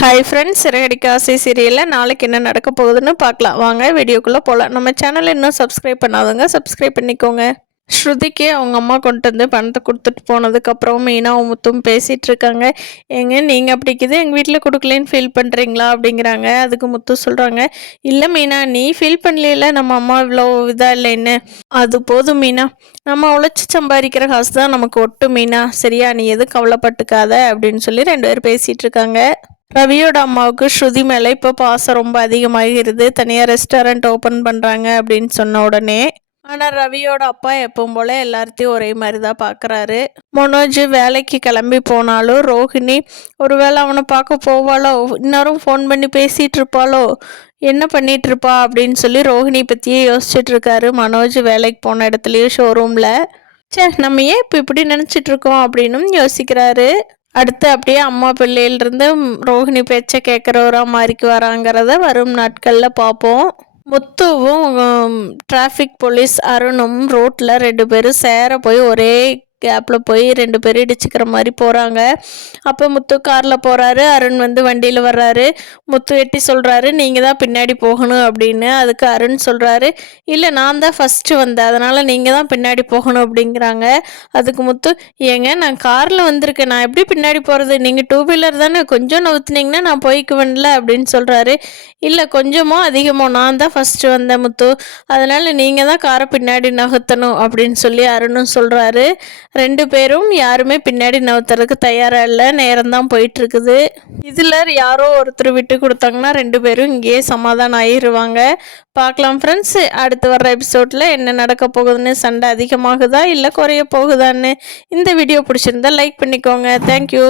Hi friends, Siragadikka ஆசை சீரியலில் நாளைக்கு என்ன நடக்க போகுதுன்னு பார்க்கலாம். வாங்க வீடியோக்குள்ளே போகலாம். நம்ம சேனலை இன்னும் சப்ஸ்கிரைப் பண்ணாதவங்க சப்ஸ்கிரைப் பண்ணிக்கோங்க. ஸ்ருதிக்கு அவங்க அம்மா கொண்டு வந்து பணத்தை கொடுத்துட்டு போனதுக்கப்புறம் மீனாவும் முத்தும் பேசிகிட்டு இருக்காங்க. ஏங்க நீங்கள் அப்படிக்குது எங்கள் வீட்டில் கொடுக்கலன்னு ஃபீல் பண்ணுறீங்களா அப்படிங்கிறாங்க. அதுக்கு முத்து சொல்கிறாங்க, இல்லை மீனா, நீ ஃபீல் பண்ணல, நம்ம அம்மா இவ்வளோ இதாக இல்லைன்னு. அது போதும் மீனா, நம்ம உழைச்சி சம்பாதிக்கிற காசு தான் நமக்கு ஒட்டு மீனா, சரியா? நீ எதுவும் கவலைப்பட்டுக்காத அப்படின்னு சொல்லி 2 பேர் பேசிகிட்டு இருக்காங்க. ரவியோட அம்மாவுக்கு ஸ்ருதி மேலே இப்போ பாசம் ரொம்ப அதிகமாகிறது. தனியாக ரெஸ்டாரண்ட் ஓப்பன் பண்ணுறாங்க அப்படின்னு சொன்ன உடனே. ஆனால் ரவியோட அப்பா எப்பவும் போல் எல்லாத்தையும் ஒரே மாதிரி தான் பார்க்குறாரு. மனோஜ் வேலைக்கு கிளம்பி போனாலும் ரோஹிணி ஒருவேளை அவனை பார்க்க போவாளோ, இன்னொரும் ஃபோன் பண்ணி பேசிகிட்டு இருப்பாளோ, என்ன பண்ணிட்டு இருப்பா அப்படின்னு சொல்லி ரோஹிணி பற்றியே யோசிச்சுட்டு இருக்காரு மனோஜ் வேலைக்கு போன இடத்துலையும் ஷோரூமில். நம்ம ஏன் இப்போ இப்படி நினச்சிட்டு இருக்கோம் அப்படின்னும் யோசிக்கிறாரு. அடுத்து அப்படியே அம்மா பிள்ளையிலிருந்து ரோஹிணி பேச்சை கேட்குறவரா மாறிக்கு வராங்கிறத வரும் நாட்களில் பார்ப்போம். முத்துவும் டிராஃபிக் போலீஸ் அருணும் ரோட்டில் 2 பேரும் சேர போய் ஒரே கேப்பில் போய் 2 பேரும் இடிச்சுக்கிற மாதிரி போகிறாங்க. அப்போ முத்து காரில் போகிறாரு, அருண் வந்து வண்டியில் வர்றாரு. முத்து எட்டி சொல்கிறாரு, நீங்கள் தான் பின்னாடி போகணும் அப்படின்னு. அதுக்கு அருண் சொல்கிறாரு, இல்லை நான் தான் ஃபஸ்ட்டு வந்தேன், அதனால் நீங்கள் தான் பின்னாடி போகணும் அப்படிங்கிறாங்க. அதுக்கு முத்து, ஏங்க நான் காரில் வந்திருக்கேன், நான் எப்படி பின்னாடி போகிறது? நீங்கள் 2 வீலர் தானே, கொஞ்சம் நவுத்துனீங்கன்னா நான் போய்க்குவேன்ல அப்படின்னு சொல்கிறாரு. இல்லை கொஞ்சமோ அதிகமோ, நான் தான் ஃபஸ்ட்டு வந்தேன் முத்து, அதனால் நீங்கள் தான் காரை பின்னாடி நகர்த்தணும் அப்படின்னு சொல்லி அருணும் சொல்கிறாரு. 2 பேரும் யாருமே பின்னாடி நவுத்துறதுக்கு தயாராக இல்லை. நேரம்தான் போயிட்டுருக்குது. இதில் யாரோ ஒருத்தர் விட்டு கொடுத்தாங்கன்னா 2 பேரும் இங்கேயே சமாதானம் ஆயிடுவாங்க. பார்க்கலாம் ஃப்ரெண்ட்ஸ், அடுத்து வர்ற எபிசோடில் என்ன நடக்க போகுதுன்னு. சண்டை அதிகமாகுதா இல்லை குறைய போகுதான்னு. இந்த வீடியோ பிடிச்சிருந்தா லைக் பண்ணிக்கோங்க. தேங்க்யூ.